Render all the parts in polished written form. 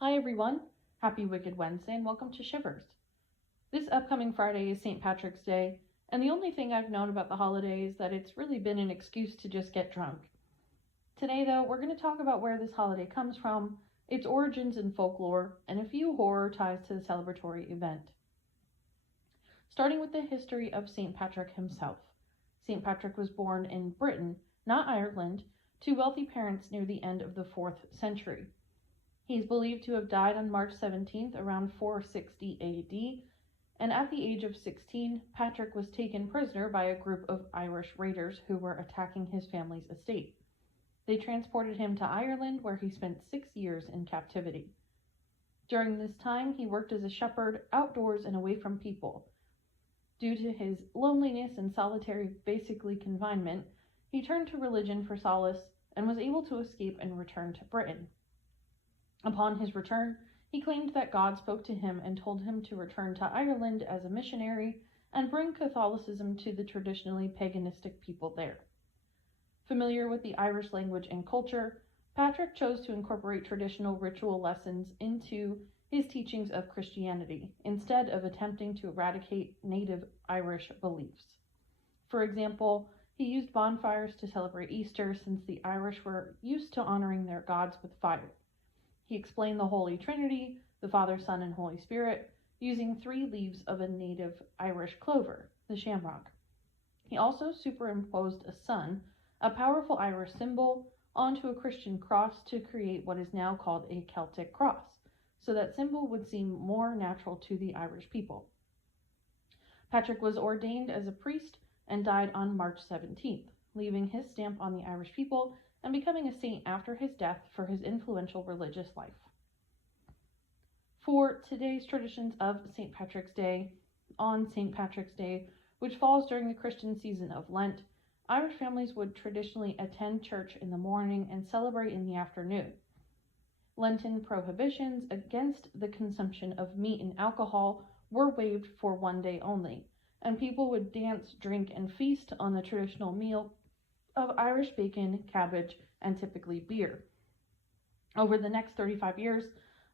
Hi everyone, happy Wicked Wednesday and welcome to Shivers. This upcoming Friday is St. Patrick's Day, and the only thing I've known about the holiday is that it's really been an excuse to just get drunk. Today, though, we're going to talk about where this holiday comes from, its origins in folklore, and a few horror ties to the celebratory event. Starting with the history of St. Patrick himself. St. Patrick was born in Britain, not Ireland, to wealthy parents near the end of the 4th century. He is believed to have died on March 17th around 460 AD, and at the age of 16, Patrick was taken prisoner by a group of Irish raiders who were attacking his family's estate. They transported him to Ireland, where he spent 6 years in captivity. During this time, he worked as a shepherd outdoors and away from people. Due to his loneliness and solitary, basically confinement, he turned to religion for solace and was able to escape and return to Britain. Upon his return, he claimed that God spoke to him and told him to return to Ireland as a missionary and bring Catholicism to the traditionally paganistic people there. Familiar with the Irish language and culture, Patrick chose to incorporate traditional ritual lessons into his teachings of Christianity, instead of attempting to eradicate native Irish beliefs. For example, he used bonfires to celebrate Easter since the Irish were used to honoring their gods with fire. He explained the Holy Trinity, the Father, Son, and Holy Spirit, using 3 leaves of a native Irish clover, the shamrock. He also superimposed a sun, a powerful Irish symbol, onto a Christian cross to create what is now called a Celtic cross, so that symbol would seem more natural to the Irish people. Patrick was ordained as a priest and died on March 17th, leaving his stamp on the Irish people and becoming a saint after his death for his influential religious life. For today's traditions of St. Patrick's Day, on St. Patrick's Day, which falls during the Christian season of Lent, Irish families would traditionally attend church in the morning and celebrate in the afternoon. Lenten prohibitions against the consumption of meat and alcohol were waived for one day only, and people would dance, drink, and feast on the traditional meal of Irish bacon, cabbage, and typically beer. Over the next 35 years,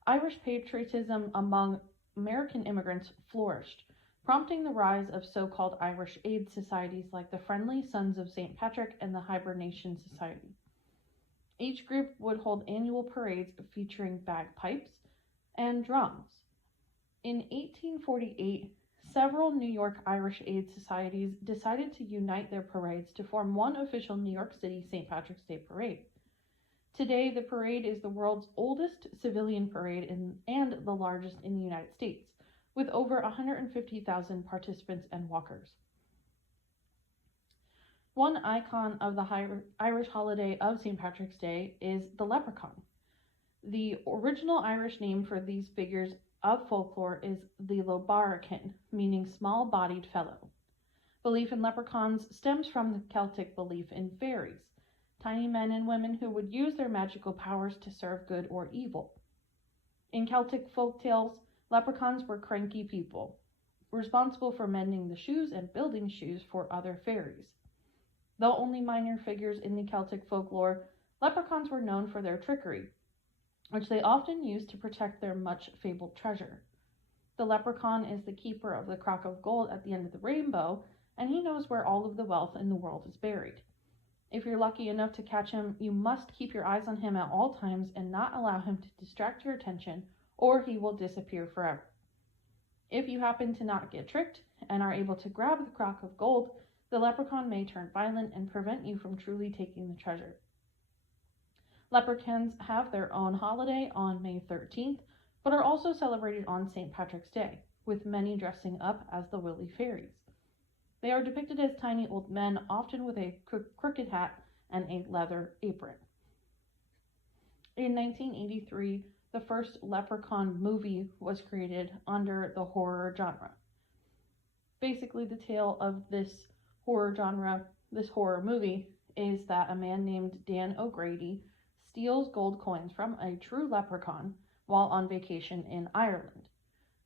Irish patriotism among American immigrants flourished, prompting the rise of so-called Irish aid societies like the Friendly Sons of St. Patrick and the Hibernation Society. Each group would hold annual parades featuring bagpipes and drums. In 1848, several New York Irish Aid societies decided to unite their parades to form one official New York City St. Patrick's Day parade. Today, the parade is the world's oldest civilian parade and the largest in the United States, with over 150,000 participants and walkers. One icon of the Irish holiday of St. Patrick's Day is the leprechaun. The original Irish name for these figures of folklore is the Lobarakin, meaning small-bodied fellow. Belief in leprechauns stems from the Celtic belief in fairies, tiny men and women who would use their magical powers to serve good or evil. In Celtic folk tales, leprechauns were cranky people, responsible for mending the shoes and building shoes for other fairies. Though only minor figures in the Celtic folklore, leprechauns were known for their trickery, which they often used to protect their much-fabled treasure. The leprechaun is the keeper of the crock of gold at the end of the rainbow, and he knows where all of the wealth in the world is buried. If you're lucky enough to catch him, you must keep your eyes on him at all times and not allow him to distract your attention, or he will disappear forever. If you happen to not get tricked and are able to grab the crock of gold, the leprechaun may turn violent and prevent you from truly taking the treasure. Leprechauns have their own holiday on May 13th, but are also celebrated on St. Patrick's Day, with many dressing up as the Willy Fairies. They are depicted as tiny old men, often with a crooked hat and a leather apron. In 1983, the first Leprechaun movie was created under the horror genre. Basically, the tale of this horror movie, is that a man named Dan O'Grady steals gold coins from a true leprechaun while on vacation in Ireland.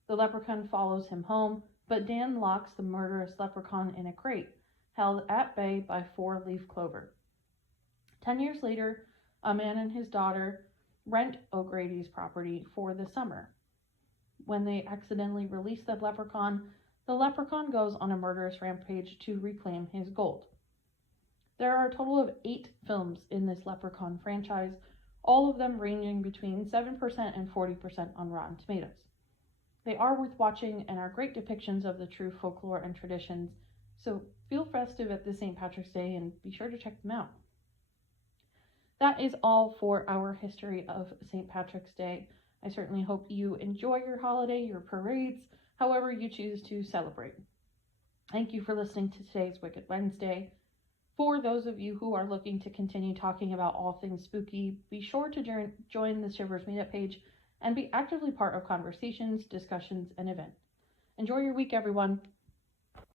The leprechaun follows him home, but Dan locks the murderous leprechaun in a crate, held at bay by 4-leaf clover. 10 years later, a man and his daughter rent O'Grady's property for the summer. When they accidentally release the leprechaun goes on a murderous rampage to reclaim his gold. There are a total of 8 films in this Leprechaun franchise, all of them ranging between 7% and 40% on Rotten Tomatoes. They are worth watching and are great depictions of the true folklore and traditions, so feel festive at this St. Patrick's Day and be sure to check them out. That is all for our history of St. Patrick's Day. I certainly hope you enjoy your holiday, your parades, however you choose to celebrate. Thank you for listening to today's Wicked Wednesday. For those of you who are looking to continue talking about all things spooky, be sure to join the Shivers meetup page and be actively part of conversations, discussions, and events. Enjoy your week, everyone.